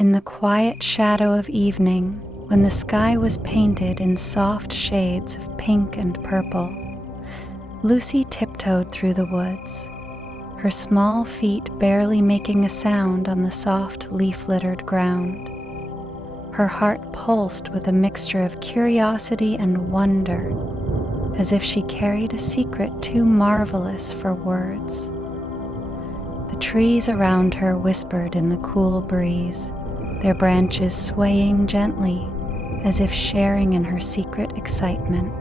In the quiet shadow of evening, when the sky was painted in soft shades of pink and purple, Lucy tiptoed through the woods, her small feet barely making a sound on the soft leaf-littered ground. Her heart pulsed with a mixture of curiosity and wonder, as if she carried a secret too marvelous for words. The trees around her whispered in the cool breeze, their branches swaying gently as if sharing in her secret excitement.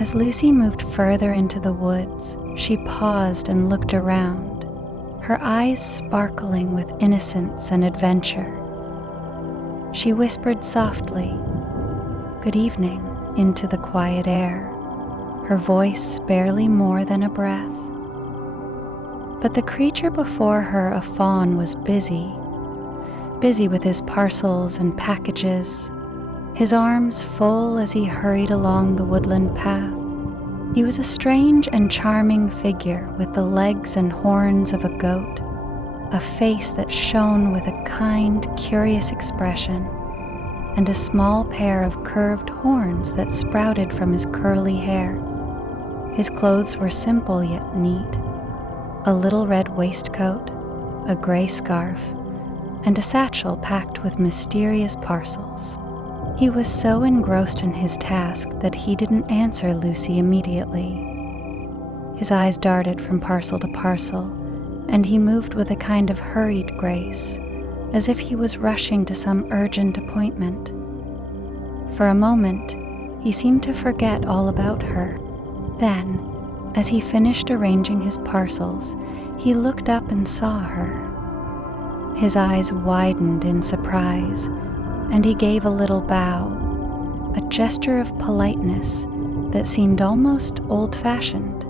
As Lucy moved further into the woods, she paused and looked around, her eyes sparkling with innocence and adventure. She whispered softly, "Good evening," into the quiet air, her voice barely more than a breath. But the creature before her, a fawn, was busy with his parcels and packages, his arms full as he hurried along the woodland path. He was a strange and charming figure with the legs and horns of a goat, a face that shone with a kind, curious expression, and a small pair of curved horns that sprouted from his curly hair. His clothes were simple yet neat, a little red waistcoat, a gray scarf, and a satchel packed with mysterious parcels. He was so engrossed in his task that he didn't answer Lucy immediately. His eyes darted from parcel to parcel, and he moved with a kind of hurried grace, as if he was rushing to some urgent appointment. For a moment, he seemed to forget all about her. Then, as he finished arranging his parcels, he looked up and saw her. His eyes widened in surprise, and he gave a little bow, a gesture of politeness that seemed almost old-fashioned.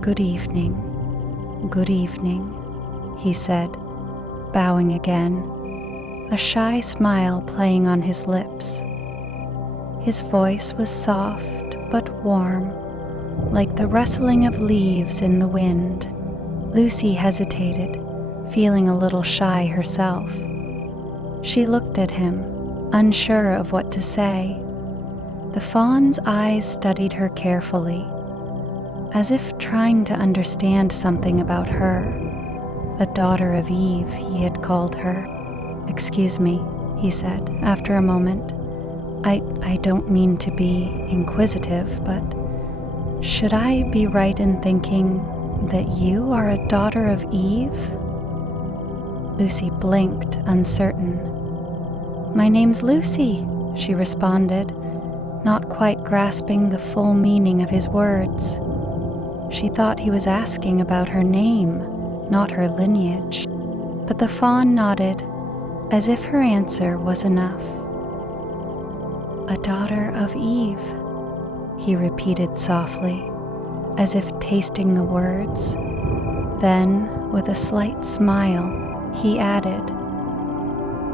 "Good evening, he said, bowing again, a shy smile playing on his lips. His voice was soft but warm, like the rustling of leaves in the wind. Lucy hesitated, feeling a little shy herself. She looked at him, unsure of what to say. The fawn's eyes studied her carefully, as if trying to understand something about her. A daughter of Eve, he had called her. "Excuse me," he said after a moment. I don't mean to be inquisitive, but should I be right in thinking that you are a daughter of Eve?" Lucy blinked, uncertain. "My name's Lucy," she responded, not quite grasping the full meaning of his words. She thought he was asking about her name, not her lineage. But the fawn nodded, as if her answer was enough. "A daughter of Eve," he repeated softly, as if tasting the words. Then, with a slight smile, he added,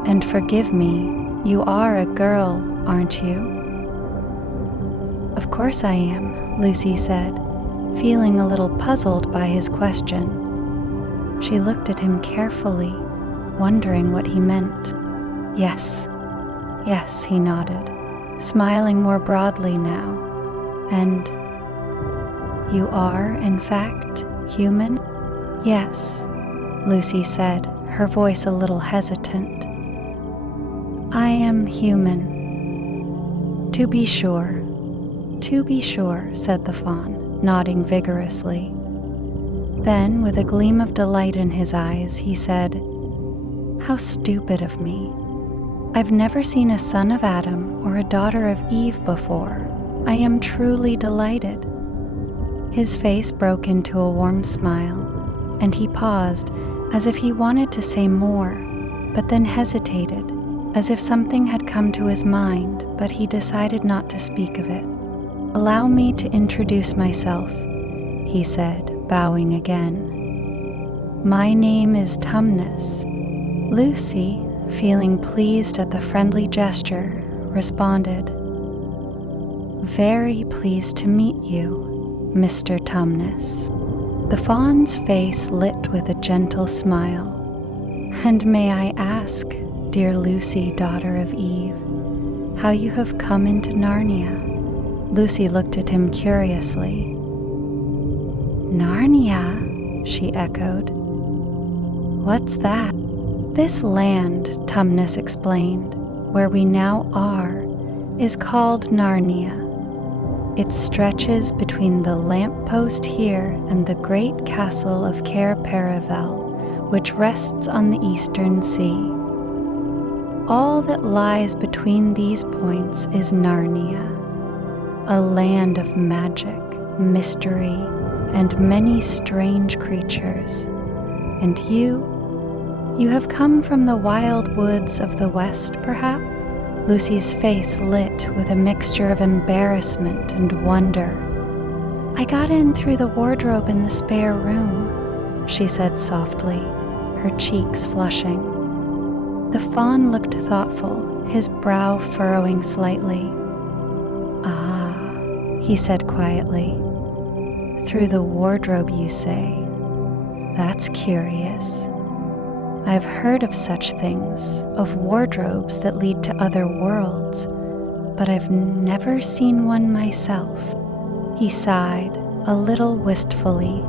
"And forgive me, you are a girl, aren't you?" "Of course I am," Lucy said, feeling a little puzzled by his question. She looked at him carefully, wondering what he meant. Yes, he nodded, smiling more broadly now. "And you are, in fact, human?" "Yes," Lucy said, her voice a little hesitant. "I am human." To be sure," said the fawn, nodding vigorously. Then, with a gleam of delight in his eyes, he said, "How stupid of me. I've never seen a son of Adam or a daughter of Eve before. I am truly delighted." His face broke into a warm smile, and he paused as if he wanted to say more, but then hesitated, as if something had come to his mind, but he decided not to speak of it. "Allow me to introduce myself," he said, bowing again. "My name is Tumnus." Lucy, feeling pleased at the friendly gesture, responded, "Very pleased to meet you, Mr. Tumnus." The fawn's face lit with a gentle smile. "And may I ask dear Lucy, daughter of Eve, how you have come into Narnia." Lucy looked at him curiously. "Narnia?" she echoed. "What's that?" "This land," Tumnus explained, "where we now are, is called Narnia. It stretches between the lamppost here and the great castle of Cair Paravel, which rests on the eastern sea. All that lies between these points is Narnia, a land of magic, mystery, and many strange creatures. And you have come from the wild woods of the west, perhaps?" Lucy's face lit with a mixture of embarrassment and wonder. "I got in through the wardrobe in the spare room," she said softly, her cheeks flushing. The fawn looked thoughtful, his brow furrowing slightly. "Ah," he said quietly. "Through the wardrobe, you say? That's curious. I've heard of such things, of wardrobes that lead to other worlds, but I've never seen one myself." He sighed, a little wistfully.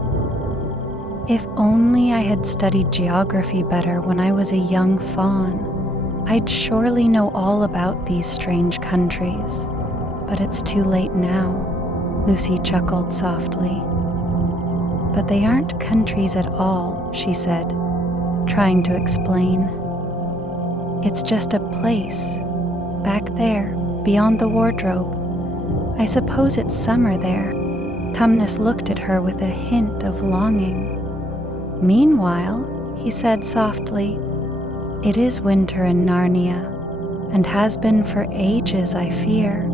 "If only I had studied geography better when I was a young fawn, I'd surely know all about these strange countries. But it's too late now," Lucy chuckled softly. "But they aren't countries at all," she said, trying to explain. "It's just a place, back there, beyond the wardrobe. I suppose it's summer there." Tumnus looked at her with a hint of longing. "Meanwhile," he said softly, "it is winter in Narnia, and has been for ages, I fear.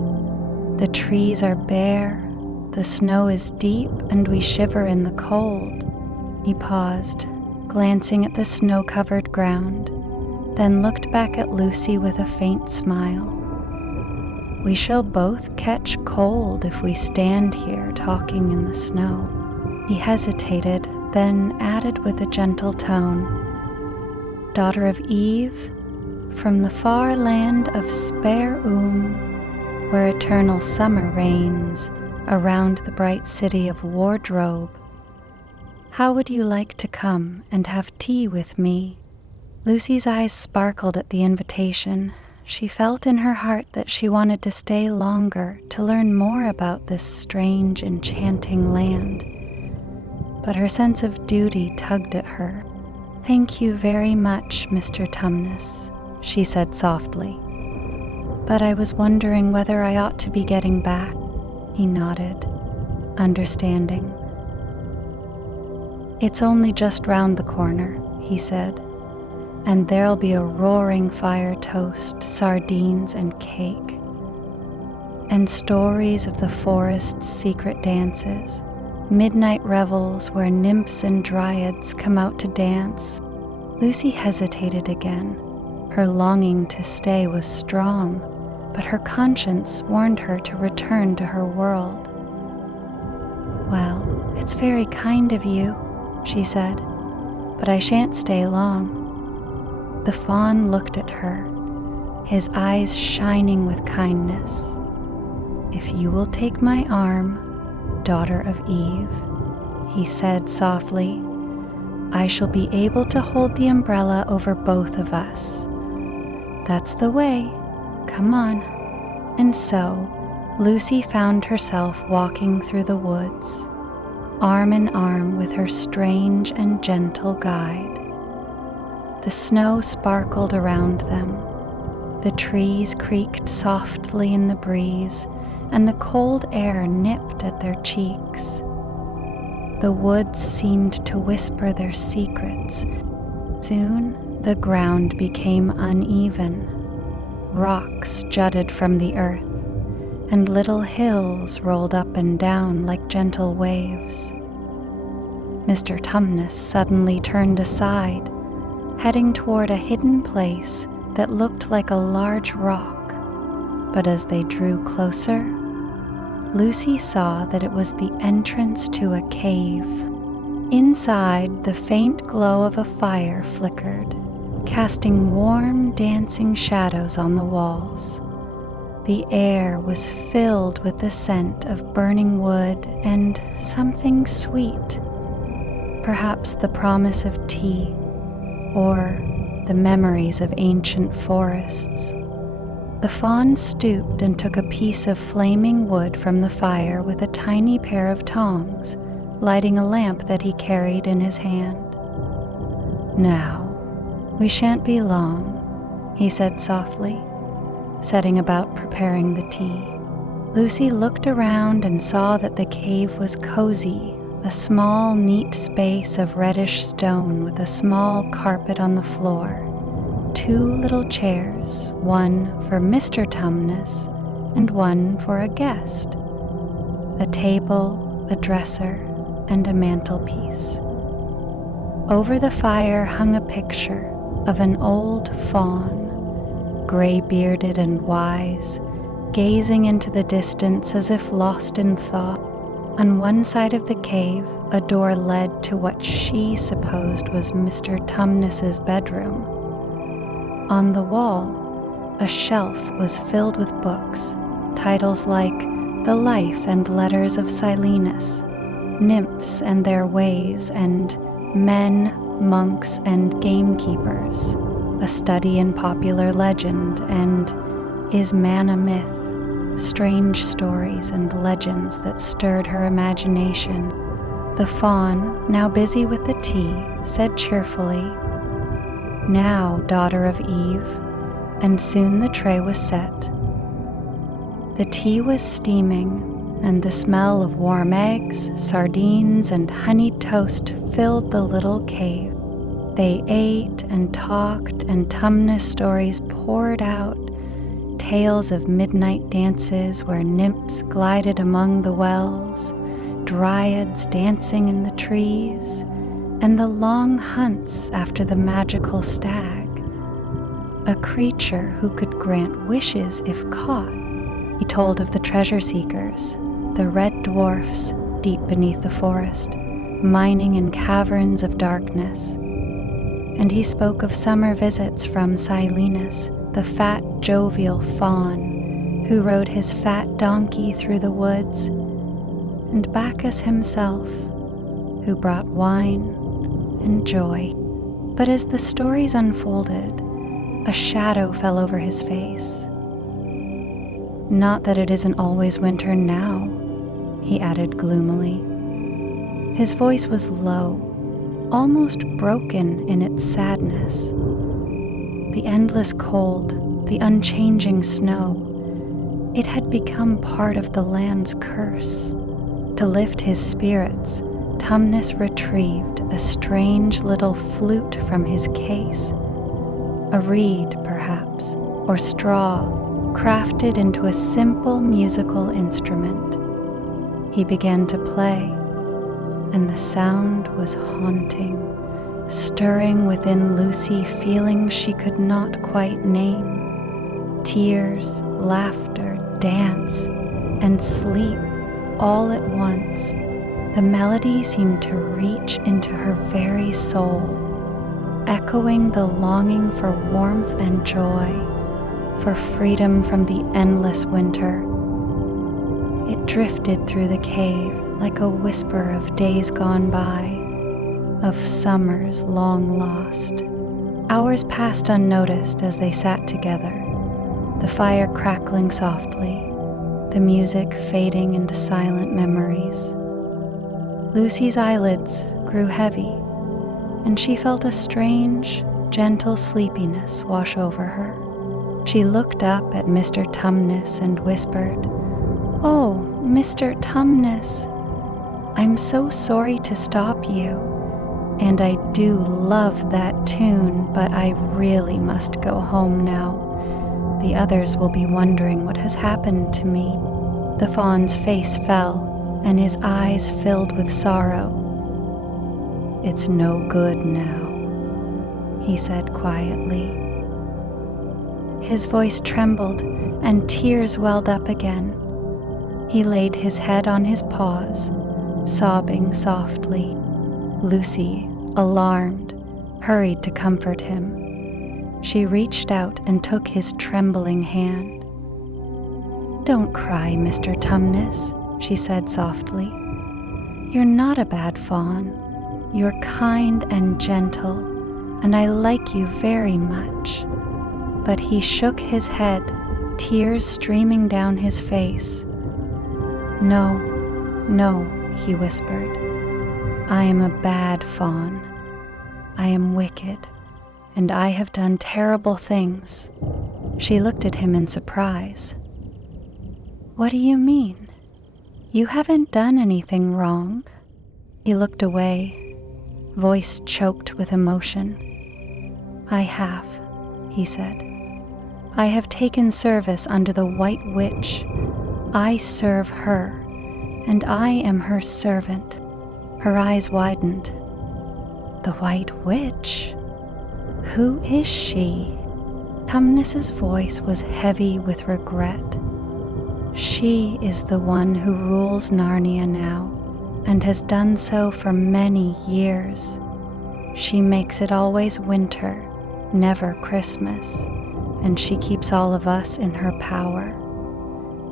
The trees are bare, the snow is deep, and we shiver in the cold." He paused, glancing at the snow-covered ground, then looked back at Lucy with a faint smile. "We shall both catch cold if we stand here talking in the snow." He hesitated, then added with a gentle tone, "Daughter of Eve, from the far land of Spare where eternal summer reigns around the bright city of Wardrobe, how would you like to come and have tea with me?" Lucy's eyes sparkled at the invitation. She felt in her heart that she wanted to stay longer to learn more about this strange, enchanting land. But her sense of duty tugged at her. "Thank you very much, Mr. Tumnus," she said softly. "But I was wondering whether I ought to be getting back." He nodded, understanding. "It's only just round the corner," he said, "and there'll be a roaring fire toast, sardines and cake, and stories of the forest's secret dances, midnight revels where nymphs and dryads come out to dance." Lucy hesitated again. Her longing to stay was strong, but her conscience warned her to return to her world. "Well, it's very kind of you," she said, "but I shan't stay long." The fawn looked at her, his eyes shining with kindness. "If you will take my arm, daughter of Eve," he said softly, "I shall be able to hold the umbrella over both of us. That's the way. Come on." And so, Lucy found herself walking through the woods, arm in arm with her strange and gentle guide. The snow sparkled around them. The trees creaked softly in the breeze, and the cold air nipped at their cheeks. The woods seemed to whisper their secrets. Soon, the ground became uneven. Rocks jutted from the earth, and little hills rolled up and down like gentle waves. Mr. Tumnus suddenly turned aside, heading toward a hidden place that looked like a large rock, but as they drew closer, Lucy saw that it was the entrance to a cave. Inside, the faint glow of a fire flickered, casting warm, dancing shadows on the walls. The air was filled with the scent of burning wood and something sweet, perhaps the promise of tea or the memories of ancient forests. The fawn stooped and took a piece of flaming wood from the fire with a tiny pair of tongs, lighting a lamp that he carried in his hand. "Now, we shan't be long," he said softly, setting about preparing the tea. Lucy looked around and saw that the cave was cozy, a small, neat space of reddish stone with a small carpet on the floor, 2 little chairs, one for Mr. Tumnus and one for a guest, a table, a dresser, and a mantelpiece. Over the fire hung a picture of an old fawn, gray-bearded and wise, gazing into the distance as if lost in thought. On one side of the cave, a door led to what she supposed was Mr. Tumnus's bedroom. On the wall, a shelf was filled with books, titles like The Life and Letters of Silenus, Nymphs and Their Ways, and Men, Monks, and Gamekeepers, A Study in Popular Legend, and Is Man a Myth? Strange stories and legends that stirred her imagination. The fawn, now busy with the tea, said cheerfully, "Now, daughter of Eve," and soon the tray was set. The tea was steaming, and the smell of warm eggs, sardines, and honeyed toast filled the little cave. They ate and talked, and Tumnus stories poured out, tales of midnight dances where nymphs glided among the wells, dryads dancing in the trees, and the long hunts after the magical stag, a creature who could grant wishes if caught. He told of the treasure seekers, the red dwarfs deep beneath the forest, mining in caverns of darkness. And he spoke of summer visits from Silenus, the fat, jovial faun who rode his fat donkey through the woods, and Bacchus himself, who brought wine and joy. But as the stories unfolded, a shadow fell over his face. "Not that it isn't always winter now," he added gloomily. His voice was low, almost broken in its sadness. The endless cold, the unchanging snow, it had become part of the land's curse. To lift his spirits, Tumnus retrieved a strange little flute from his case, a reed perhaps, or straw, crafted into a simple musical instrument. He began to play, and the sound was haunting, stirring within Lucy feelings she could not quite name. Tears, laughter, dance, and sleep all at once. The melody seemed to reach into her very soul, echoing the longing for warmth and joy, for freedom from the endless winter. It drifted through the cave like a whisper of days gone by, of summers long lost. Hours passed unnoticed as they sat together, the fire crackling softly, the music fading into silent memories. Lucy's eyelids grew heavy, and she felt a strange, gentle sleepiness wash over her. She looked up at Mr. Tumnus and whispered, "Oh, Mr. Tumnus, I'm so sorry to stop you, and I do love that tune, but I really must go home now. The others will be wondering what has happened to me." The fawn's face fell, and his eyes filled with sorrow. "It's no good now," he said quietly. His voice trembled, and tears welled up again. He laid his head on his paws, sobbing softly. Lucy, alarmed, hurried to comfort him. She reached out and took his trembling hand. "Don't cry, Mr. Tumnus," she said softly. "You're not a bad fawn. You're kind and gentle, and I like you very much." But he shook his head, tears streaming down his face. "No, no," he whispered. "I am a bad fawn. I am wicked, and I have done terrible things." She looked at him in surprise. "What do you mean? You haven't done anything wrong." He looked away, voice choked with emotion. "I have," he said. "I have taken service under the White Witch. I serve her, and I am her servant." Her eyes widened. "The White Witch? Who is she?" Tumnus's voice was heavy with regret. "She is the one who rules Narnia now, and has done so for many years. She makes it always winter, never Christmas, and she keeps all of us in her power.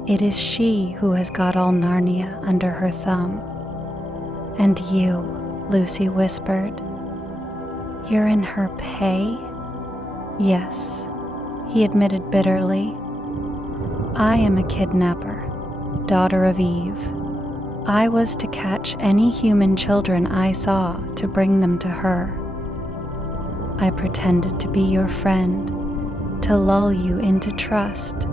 It is she who has got all Narnia under her thumb." "And you," Lucy whispered. "You're in her pay?" "Yes," he admitted bitterly. "I am a kidnapper, daughter of Eve. I was to catch any human children I saw to bring them to her. I pretended to be your friend, to lull you into trust,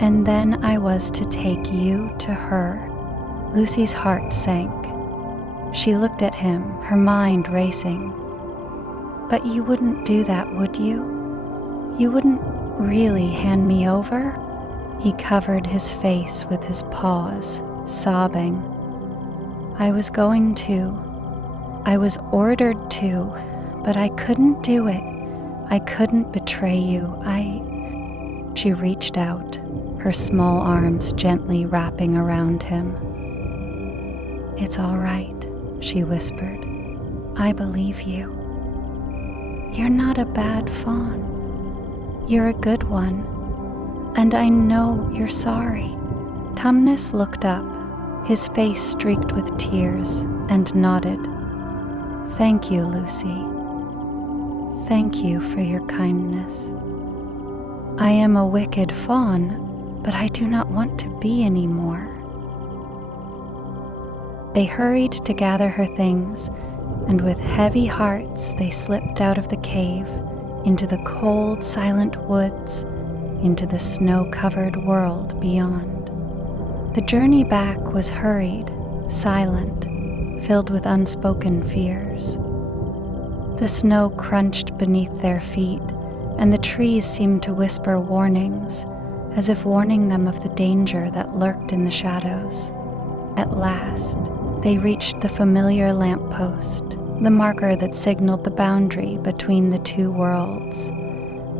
and then I was to take you to her." Lucy's heart sank. She looked at him, her mind racing. "But you wouldn't do that, would you? You wouldn't really hand me over?" He covered his face with his paws, sobbing. "I was going to. I was ordered to, but I couldn't do it. I couldn't betray you. She reached out, her small arms gently wrapping around him. "It's all right," she whispered. "I believe you. You're not a bad fawn. You're a good one. And I know you're sorry." Tumnus looked up, his face streaked with tears, and nodded. "Thank you, Lucy. Thank you for your kindness. I am a wicked fawn, but I do not want to be anymore." They hurried to gather her things, and with heavy hearts they slipped out of the cave, into the cold, silent woods, into the snow-covered world beyond. The journey back was hurried, silent, filled with unspoken fears. The snow crunched beneath their feet, and the trees seemed to whisper warnings, as if warning them of the danger that lurked in the shadows. At last, they reached the familiar lamppost, the marker that signaled the boundary between the two worlds.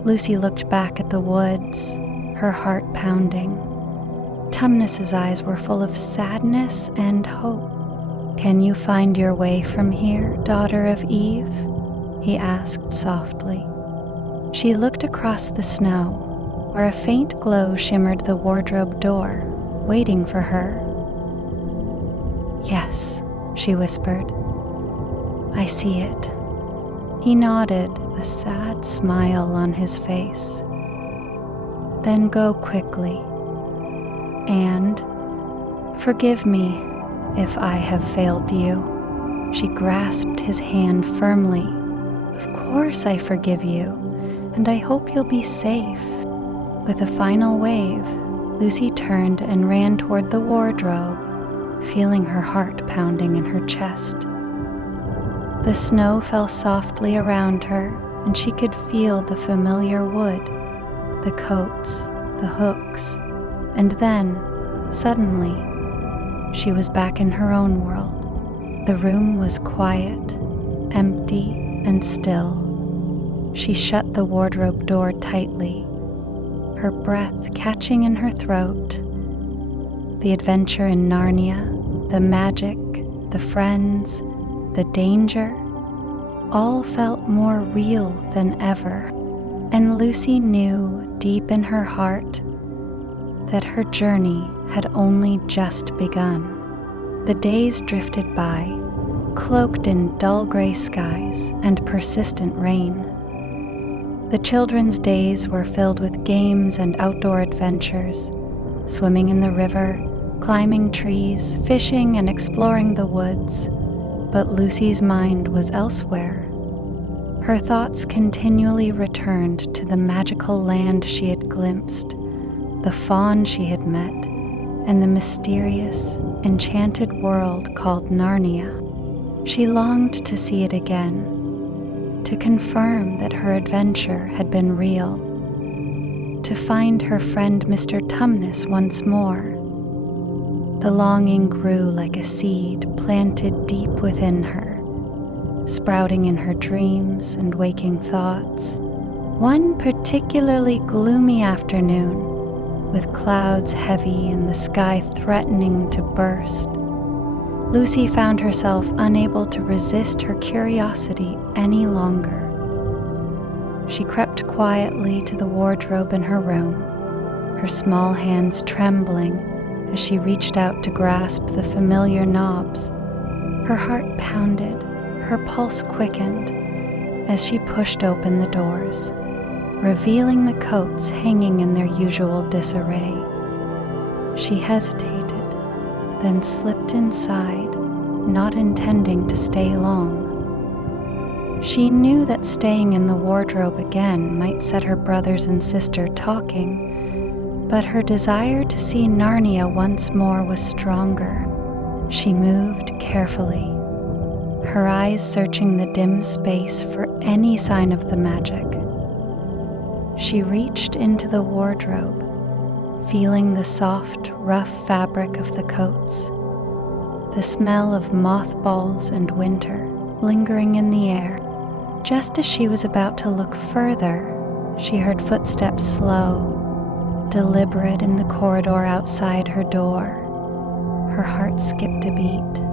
Lucy looked back at the woods, her heart pounding. Tumnus's eyes were full of sadness and hope. "Can you find your way from here, daughter of Eve?" he asked softly. She looked across the snow, where a faint glow shimmered the wardrobe door, waiting for her. "Yes," she whispered. "I see it." He nodded, a sad smile on his face. "Then go quickly. And forgive me if I have failed you." She grasped his hand firmly. "Of course I forgive you, and I hope you'll be safe." With a final wave, Lucy turned and ran toward the wardrobe, feeling her heart pounding in her chest. The snow fell softly around her, and she could feel the familiar wood, the coats, the hooks, and then, suddenly, she was back in her own world. The room was quiet, empty, and still. She shut the wardrobe door tightly, her breath catching in her throat. The adventure in Narnia, the magic, the friends, the danger, all felt more real than ever. And Lucy knew deep in her heart that her journey had only just begun. The days drifted by, cloaked in dull gray skies and persistent rain. The children's days were filled with games and outdoor adventures, swimming in the river, climbing trees, fishing and exploring the woods. But Lucy's mind was elsewhere. Her thoughts continually returned to the magical land she had glimpsed, the fawn she had met, and the mysterious, enchanted world called Narnia. She longed to see it again, to confirm that her adventure had been real, to find her friend Mr. Tumnus once more. The longing grew like a seed planted deep within her, sprouting in her dreams and waking thoughts. One particularly gloomy afternoon, with clouds heavy and the sky threatening to burst, Lucy found herself unable to resist her curiosity any longer. She crept quietly to the wardrobe in her room, her small hands trembling as she reached out to grasp the familiar knobs. Her heart pounded, her pulse quickened as she pushed open the doors, revealing the coats hanging in their usual disarray. She hesitated, then slipped inside, not intending to stay long. She knew that staying in the wardrobe again might set her brothers and sister talking, but her desire to see Narnia once more was stronger. She moved carefully, her eyes searching the dim space for any sign of the magic. She reached into the wardrobe, feeling the soft, rough fabric of the coats, the smell of mothballs and winter lingering in the air. Just as she was about to look further, she heard footsteps slow, deliberate in the corridor outside her door. Her heart skipped a beat.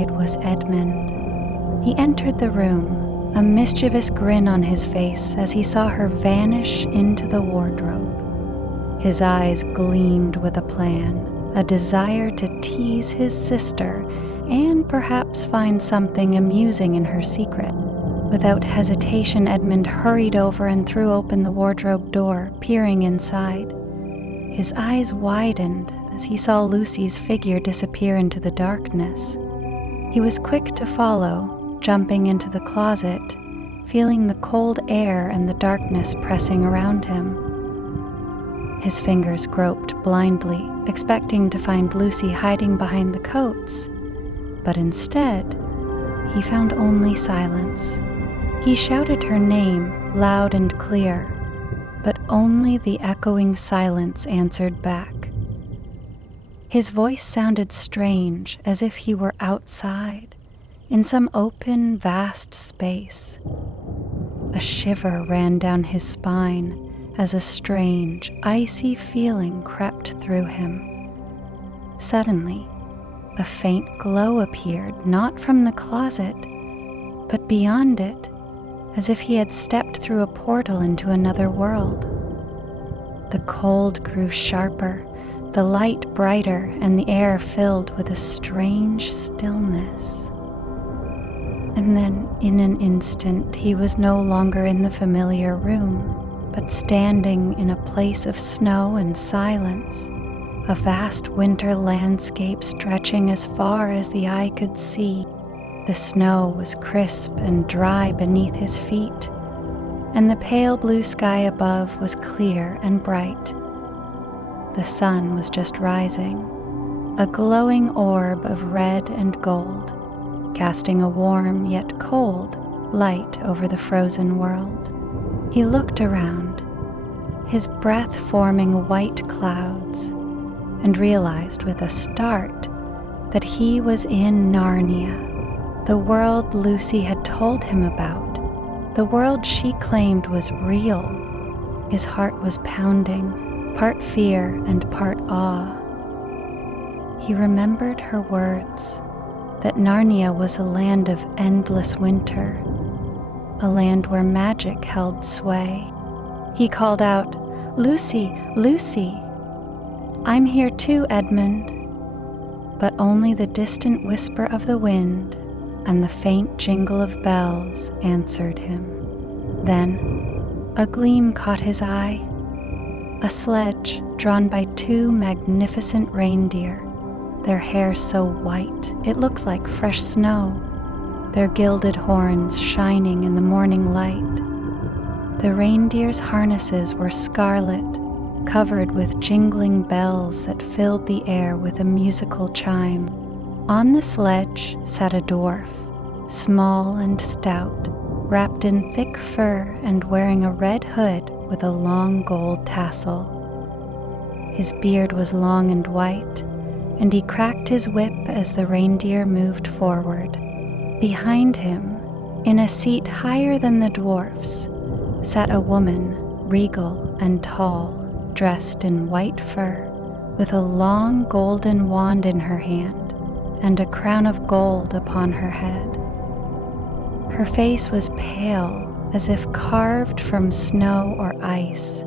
It was Edmund. He entered the room, a mischievous grin on his face as he saw her vanish into the wardrobe. His eyes gleamed with a plan, a desire to tease his sister and perhaps find something amusing in her secret. Without hesitation, Edmund hurried over and threw open the wardrobe door, peering inside. His eyes widened as he saw Lucy's figure disappear into the darkness. He was quick to follow, jumping into the closet, feeling the cold air and the darkness pressing around him. His fingers groped blindly, expecting to find Lucy hiding behind the coats, but instead, he found only silence. He shouted her name loud and clear, but only the echoing silence answered back. His voice sounded strange, as if he were outside, in some open, vast space. A shiver ran down his spine as a strange, icy feeling crept through him. Suddenly, a faint glow appeared, not from the closet, but beyond it, as if he had stepped through a portal into another world. The cold grew sharper, the light brighter, and the air filled with a strange stillness. And then, in an instant, he was no longer in the familiar room, but standing in a place of snow and silence, a vast winter landscape stretching as far as the eye could see. The snow was crisp and dry beneath his feet, and the pale blue sky above was clear and bright. The sun was just rising, a glowing orb of red and gold, casting a warm yet cold light over the frozen world. He looked around, his breath forming white clouds, and realized with a start that he was in Narnia, the world Lucy had told him about, the world she claimed was real. His heart was pounding, part fear and part awe. He remembered her words, that Narnia was a land of endless winter, a land where magic held sway. He called out, "Lucy, Lucy!" "I'm here too, Edmund." But only the distant whisper of the wind and the faint jingle of bells answered him. Then a gleam caught his eye. A sledge drawn by two magnificent reindeer, their hair so white it looked like fresh snow, their gilded horns shining in the morning light. The reindeer's harnesses were scarlet, covered with jingling bells that filled the air with a musical chime. On the sledge sat a dwarf, small and stout, wrapped in thick fur and wearing a red hood with a long gold tassel. His beard was long and white, and he cracked his whip as the reindeer moved forward. Behind him, in a seat higher than the dwarf's, sat a woman, regal and tall, dressed in white fur, with a long golden wand in her hand and a crown of gold upon her head. Her face was pale, as if carved from snow or ice,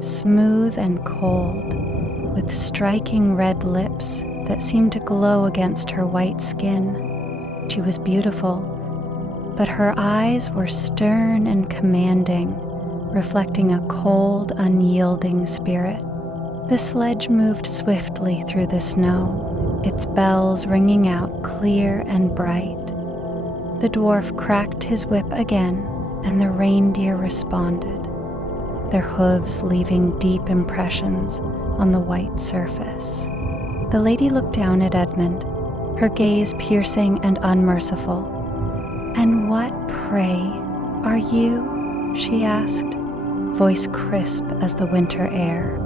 smooth and cold, with striking red lips that seemed to glow against her white skin. She was beautiful, but her eyes were stern and commanding, reflecting a cold, unyielding spirit. The sledge moved swiftly through the snow, its bells ringing out clear and bright. The dwarf cracked his whip again, and the reindeer responded, their hooves leaving deep impressions on the white surface. The lady looked down at Edmund, her gaze piercing and unmerciful. "And what, pray, are you?" she asked, voice crisp as the winter air.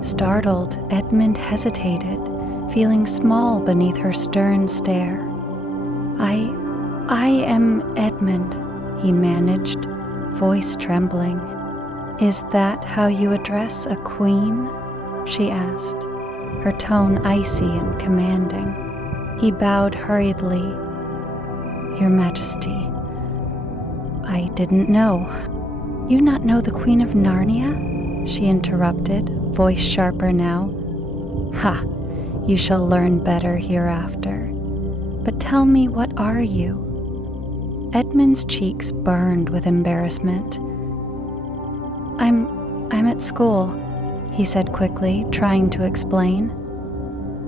Startled, Edmund hesitated, feeling small beneath her stern stare. I am Edmund," he managed, voice trembling. "Is that how you address a queen?" she asked, her tone icy and commanding. He bowed hurriedly. "Your Majesty, I didn't know." "You not know the Queen of Narnia?" she interrupted, voice sharper now. "Ha! You shall learn better hereafter. But tell me, what are you?" Edmund's cheeks burned with embarrassment. I'm at school," he said quickly, trying to explain.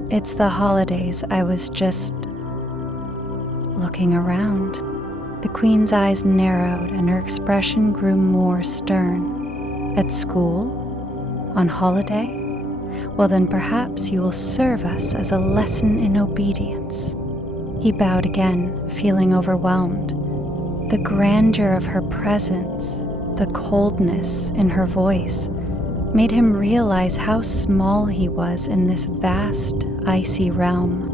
"It's the holidays. I was just looking around." The Queen's eyes narrowed and her expression grew more stern. "At school? On holiday? Well, then perhaps you will serve us as a lesson in obedience." He bowed again, feeling overwhelmed. The grandeur of her presence, the coldness in her voice, made him realize how small he was in this vast, icy realm.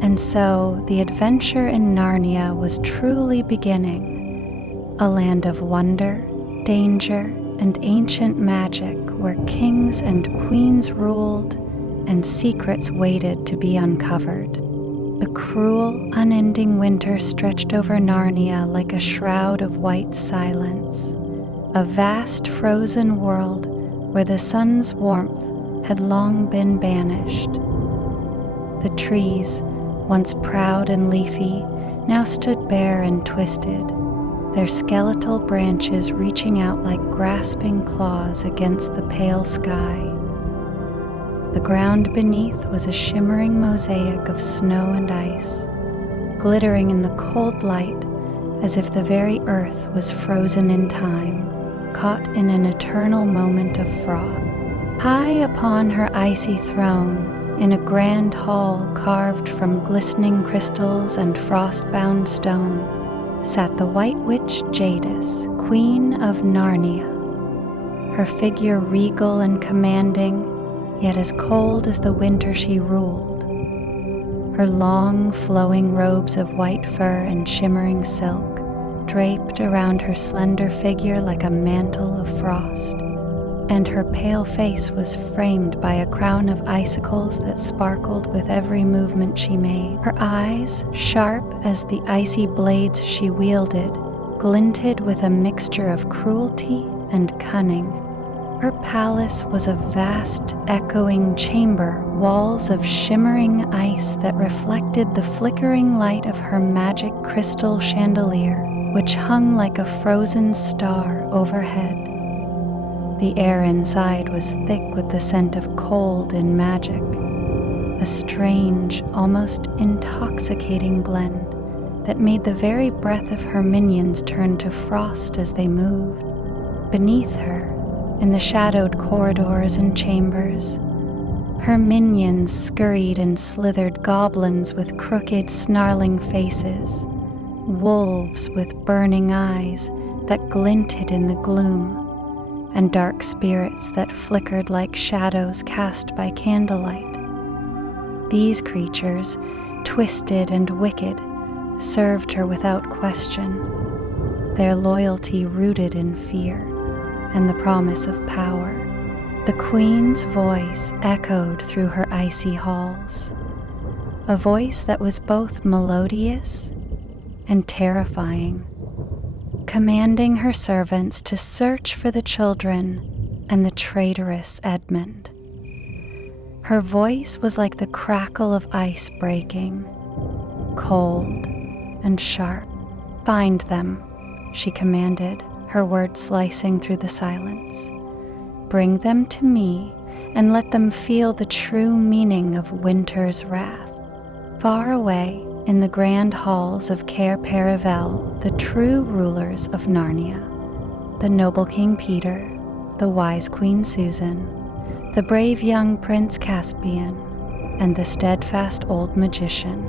And so the adventure in Narnia was truly beginning, a land of wonder, danger, and ancient magic where kings and queens ruled and secrets waited to be uncovered. A cruel, unending winter stretched over Narnia like a shroud of white silence, a vast frozen world where the sun's warmth had long been banished. The trees, once proud and leafy, now stood bare and twisted, their skeletal branches reaching out like grasping claws against the pale sky. The ground beneath was a shimmering mosaic of snow and ice, glittering in the cold light as if the very earth was frozen in time, caught in an eternal moment of frost. High upon her icy throne, in a grand hall carved from glistening crystals and frost-bound stone, sat the White Witch Jadis, Queen of Narnia, her figure regal and commanding, yet as cold as the winter she ruled. Her long, flowing robes of white fur and shimmering silk draped around her slender figure like a mantle of frost, and her pale face was framed by a crown of icicles that sparkled with every movement she made. Her eyes, sharp as the icy blades she wielded, glinted with a mixture of cruelty and cunning. Her palace was a vast, echoing chamber, walls of shimmering ice that reflected the flickering light of her magic crystal chandelier, which hung like a frozen star overhead. The air inside was thick with the scent of cold and magic, a strange, almost intoxicating blend that made the very breath of her minions turn to frost as they moved. Beneath her, in the shadowed corridors and chambers, her minions scurried and slithered, goblins with crooked, snarling faces, wolves with burning eyes that glinted in the gloom, and dark spirits that flickered like shadows cast by candlelight. These creatures, twisted and wicked, served her without question, their loyalty rooted in fear and the promise of power. The queen's voice echoed through her icy halls, a voice that was both melodious and terrifying, commanding her servants to search for the children and the traitorous Edmund. Her voice was like the crackle of ice breaking, cold and sharp. "Find them," she commanded, her words slicing through the silence. "Bring them to me and let them feel the true meaning of winter's wrath." Far away, in the grand halls of Cair Paravel, the true rulers of Narnia, the noble King Peter, the wise Queen Susan, the brave young Prince Caspian, and the steadfast old magician,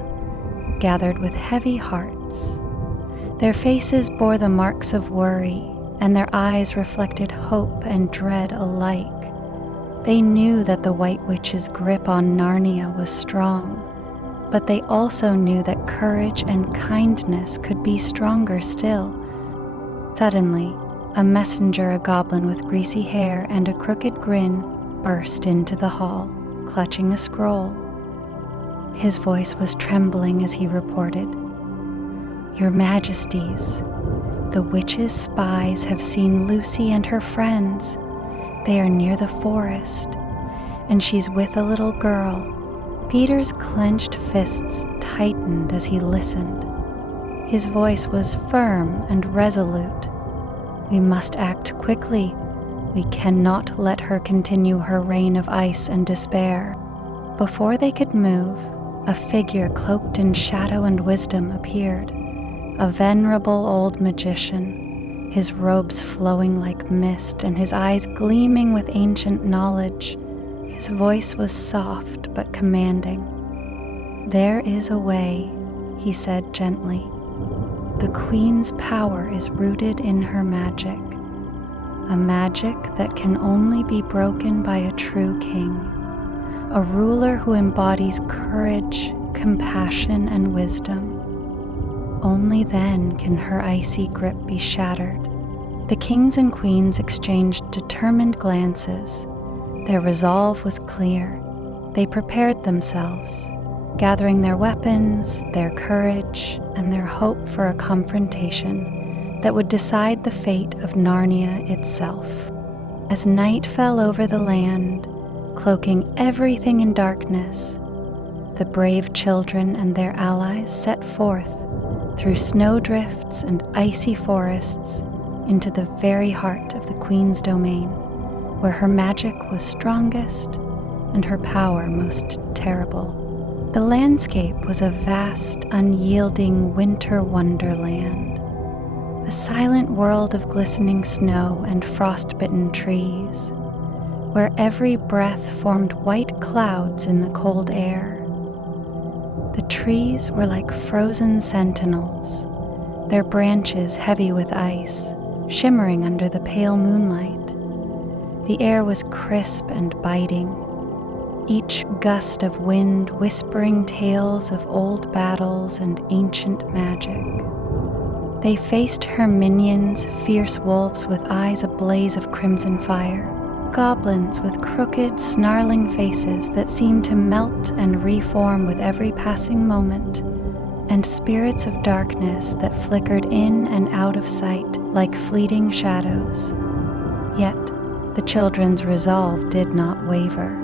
gathered with heavy hearts. Their faces bore the marks of worry, and their eyes reflected hope and dread alike. They knew that the White Witch's grip on Narnia was strong, but they also knew that courage and kindness could be stronger still. Suddenly, a messenger, a goblin with greasy hair and a crooked grin, burst into the hall, clutching a scroll. His voice was trembling as he reported, "Your Majesties, the witch's spies have seen Lucy and her friends. They are near the forest, and she's with a little girl." Peter's clenched fists tightened as he listened. His voice was firm and resolute. "We must act quickly. We cannot let her continue her reign of ice and despair." Before they could move, a figure cloaked in shadow and wisdom appeared, a venerable old magician, his robes flowing like mist and his eyes gleaming with ancient knowledge. His voice was soft but commanding. "There is a way," he said gently. "The Queen's power is rooted in her magic, a magic that can only be broken by a true king, a ruler who embodies courage, compassion, and wisdom. Only then can her icy grip be shattered." The kings and queens exchanged determined glances. Their resolve was clear. They prepared themselves, gathering their weapons, their courage, and their hope for a confrontation that would decide the fate of Narnia itself. As night fell over the land, cloaking everything in darkness, the brave children and their allies set forth through snowdrifts and icy forests into the very heart of the Queen's domain, where her magic was strongest and her power most terrible. The landscape was a vast, unyielding winter wonderland, a silent world of glistening snow and frost-bitten trees, where every breath formed white clouds in the cold air. The trees were like frozen sentinels, their branches heavy with ice, shimmering under the pale moonlight. The air was crisp and biting, each gust of wind whispering tales of old battles and ancient magic. They faced her minions, fierce wolves with eyes ablaze of crimson fire, goblins with crooked, snarling faces that seemed to melt and reform with every passing moment, and spirits of darkness that flickered in and out of sight like fleeting shadows. Yet the children's resolve did not waver.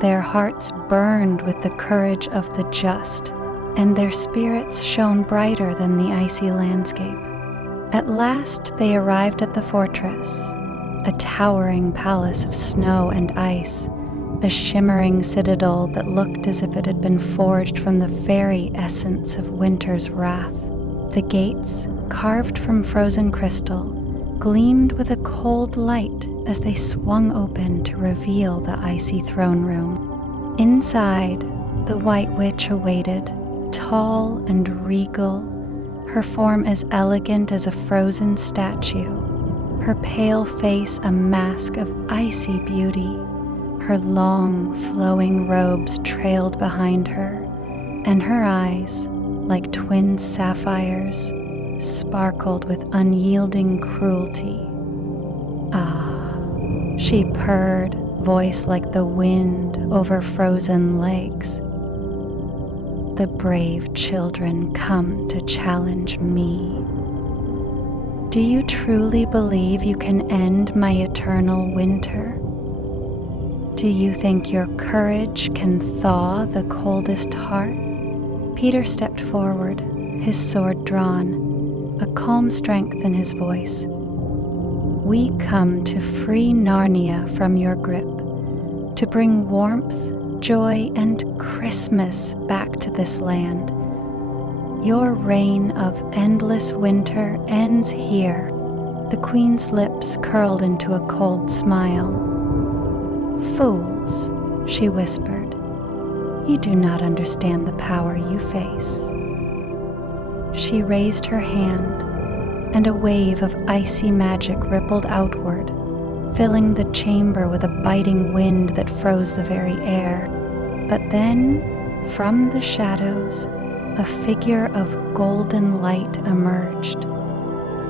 Their hearts burned with the courage of the just, and their spirits shone brighter than the icy landscape. At last they arrived at the fortress, a towering palace of snow and ice, a shimmering citadel that looked as if it had been forged from the very essence of winter's wrath. The gates, carved from frozen crystal, gleamed with a cold light as they swung open to reveal the icy throne room. Inside, the White Witch awaited, tall and regal, her form as elegant as a frozen statue, her pale face a mask of icy beauty. Her long, flowing robes trailed behind her, and her eyes, like twin sapphires, sparkled with unyielding cruelty. Ah, she purred, voice like the wind over frozen lakes. The brave children come to challenge me. Do you truly believe you can end my eternal winter? Do you think your courage can thaw the coldest heart? Peter stepped forward, his sword drawn, a calm strength in his voice. We come to free Narnia from your grip, to bring warmth, joy, and Christmas back to this land. Your reign of endless winter ends here. The Queen's lips curled into a cold smile. Fools, she whispered, you do not understand the power you face. She raised her hand, and a wave of icy magic rippled outward, filling the chamber with a biting wind that froze the very air. But then, from the shadows, a figure of golden light emerged.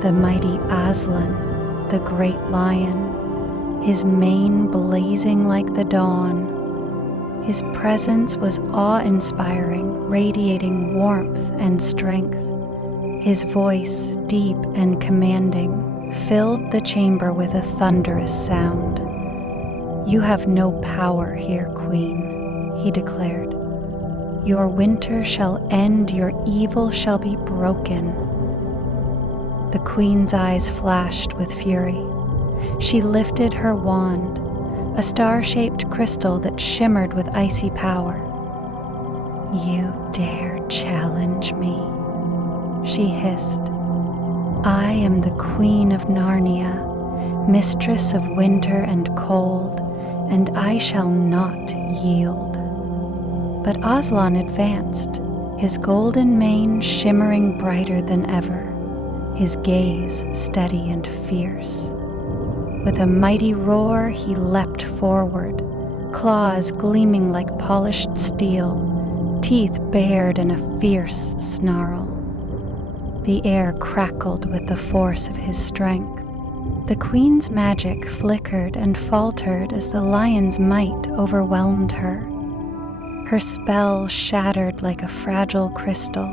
The mighty Aslan, the great lion, his mane blazing like the dawn. His presence was awe-inspiring, radiating warmth and strength. His voice, deep and commanding, filled the chamber with a thunderous sound. You have no power here, Queen, he declared. Your winter shall end, your evil shall be broken. The Queen's eyes flashed with fury. She lifted her wand, a star-shaped crystal that shimmered with icy power. You dare challenge me, she hissed. I am the Queen of Narnia, mistress of winter and cold, and I shall not yield. But Aslan advanced, his golden mane shimmering brighter than ever, his gaze steady and fierce. With a mighty roar, he leapt forward, claws gleaming like polished steel, teeth bared in a fierce snarl. The air crackled with the force of his strength. The Queen's magic flickered and faltered as the lion's might overwhelmed her. Her spell shattered like a fragile crystal,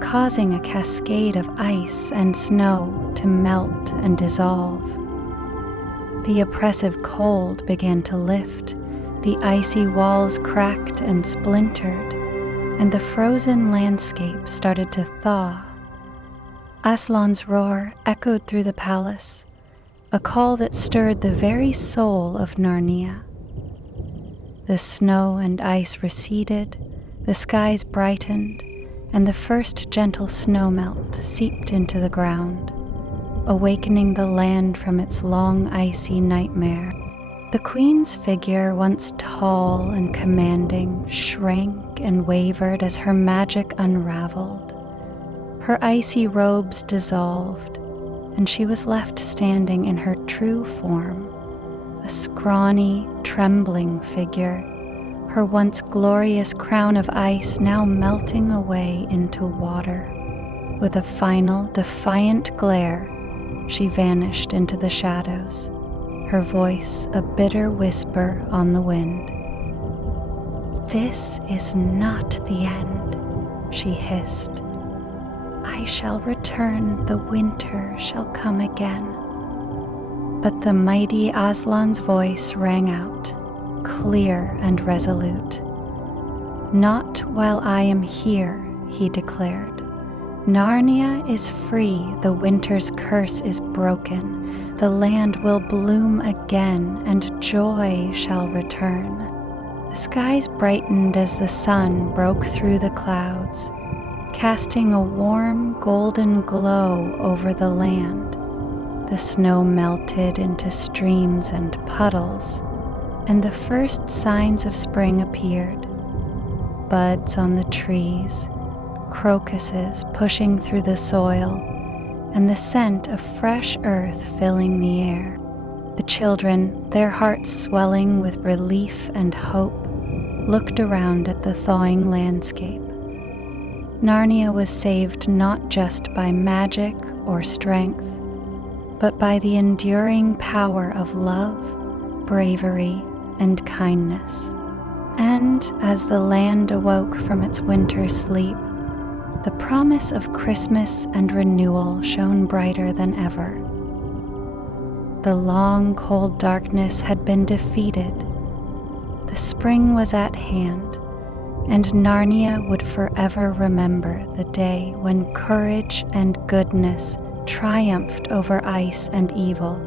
causing a cascade of ice and snow to melt and dissolve. The oppressive cold began to lift, the icy walls cracked and splintered, and the frozen landscape started to thaw. Aslan's roar echoed through the palace, a call that stirred the very soul of Narnia. The snow and ice receded, the skies brightened, and the first gentle snowmelt seeped into the ground, awakening the land from its long icy nightmare. The Queen's figure, once tall and commanding, shrank and wavered as her magic unraveled. Her icy robes dissolved, and she was left standing in her true form, a scrawny, trembling figure, her once glorious crown of ice now melting away into water. With a final, defiant glare, she vanished into the shadows, her voice a bitter whisper on the wind. This is not the end, she hissed. "I shall return, the winter shall come again." But the mighty Aslan's voice rang out, clear and resolute. "Not while I am here," he declared. "Narnia is free, the winter's curse is broken, the land will bloom again, and joy shall return." The skies brightened as the sun broke through the clouds, casting a warm golden glow over the land. The snow melted into streams and puddles, and the first signs of spring appeared. Buds on the trees, crocuses pushing through the soil, and the scent of fresh earth filling the air. The children, their hearts swelling with relief and hope, looked around at the thawing landscape. Narnia was saved not just by magic or strength, but by the enduring power of love, bravery, and kindness. And as the land awoke from its winter sleep, the promise of Christmas and renewal shone brighter than ever. The long, cold darkness had been defeated. The spring was at hand, and Narnia would forever remember the day when courage and goodness triumphed over ice and evil,